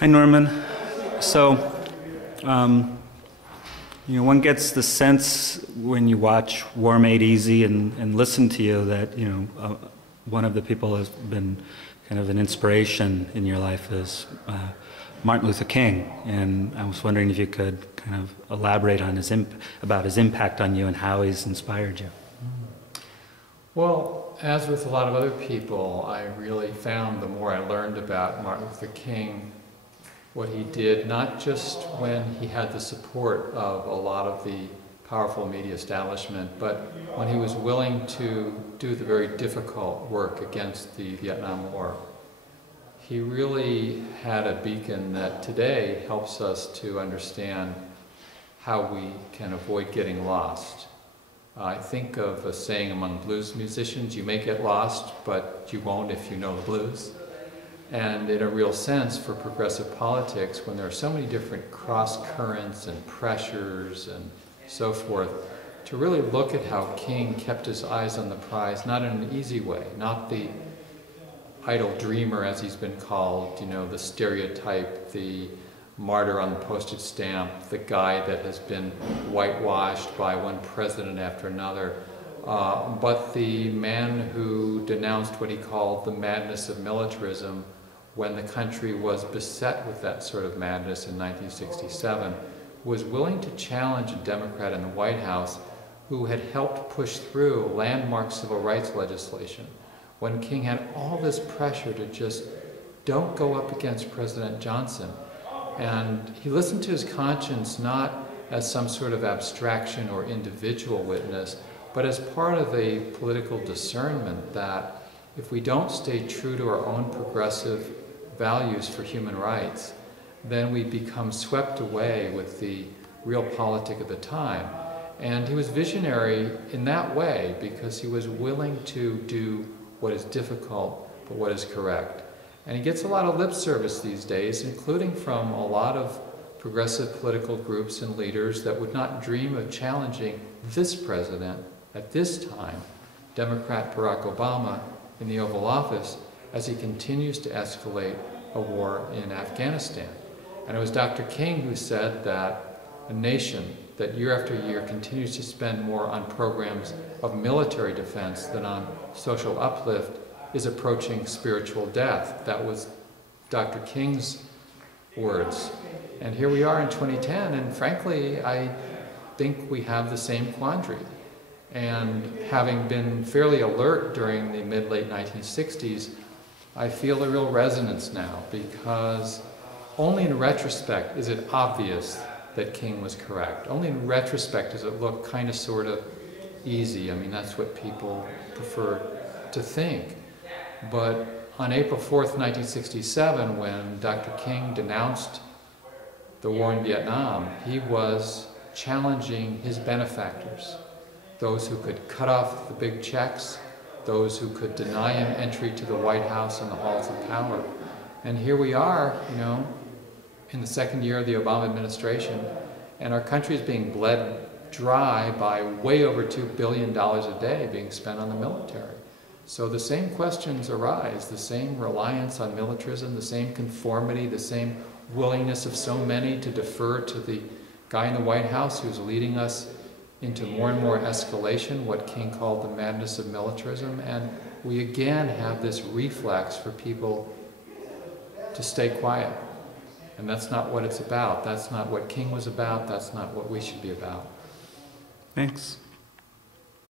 Hi, Norman. So, one gets the sense when you watch War Made Easy and listen to you that, one of the people has been kind of an inspiration in your life is Martin Luther King. And I was wondering if you could kind of elaborate on about his impact on you and how he's inspired you. Well, as with a lot of other people, I really found the more I learned about Martin Luther King, what he did, not just when he had the support of a lot of the powerful media establishment, but when he was willing to do the very difficult work against the Vietnam War. He really had a beacon that today helps us to understand how we can avoid getting lost. I think of a saying among blues musicians, you may get lost, but you won't if you know the blues. And in a real sense, for progressive politics, when there are so many different cross currents and pressures and so forth, to really look at how King kept his eyes on the prize, not in an easy way, not the idle dreamer as he's been called, the stereotype, the martyr on the postage stamp, the guy that has been whitewashed by one president after another, but the man who denounced what he called the madness of militarism when the country was beset with that sort of madness in 1967, was willing to challenge a Democrat in the White House who had helped push through landmark civil rights legislation when King had all this pressure to just don't go up against President Johnson. And he listened to his conscience not as some sort of abstraction or individual witness, but as part of a political discernment that if we don't stay true to our own progressive values for human rights, then we become swept away with the realpolitik of the time. And he was visionary in that way because he was willing to do what is difficult but what is correct. And he gets a lot of lip service these days, including from a lot of progressive political groups and leaders that would not dream of challenging this president at this time, Democrat Barack Obama, in the Oval Office, as he continues to escalate a war in Afghanistan. And it was Dr. King who said that a nation that year after year continues to spend more on programs of military defense than on social uplift is approaching spiritual death. That was Dr. King's words. And here we are in 2010, and frankly, I think we have the same quandary. And having been fairly alert during the mid-late 1960s, I feel a real resonance now, because only in retrospect is it obvious that King was correct. Only in retrospect does it look kind of sort of easy. I mean, that's what people prefer to think. But on April 4th, 1967, when Dr. King denounced the war in Vietnam, he was challenging his benefactors, those who could cut off the big checks, those who could deny him entry to the White House and the halls of power. And here we are, in the second year of the Obama administration, and our country is being bled dry by way over $2 billion a day being spent on the military. So the same questions arise, the same reliance on militarism, the same conformity, the same willingness of so many to defer to the guy in the White House who's leading us into more and more escalation, what King called the madness of militarism. And we again have this reflex for people to stay quiet. And that's not what it's about. That's not what King was about. That's not what we should be about. Thanks.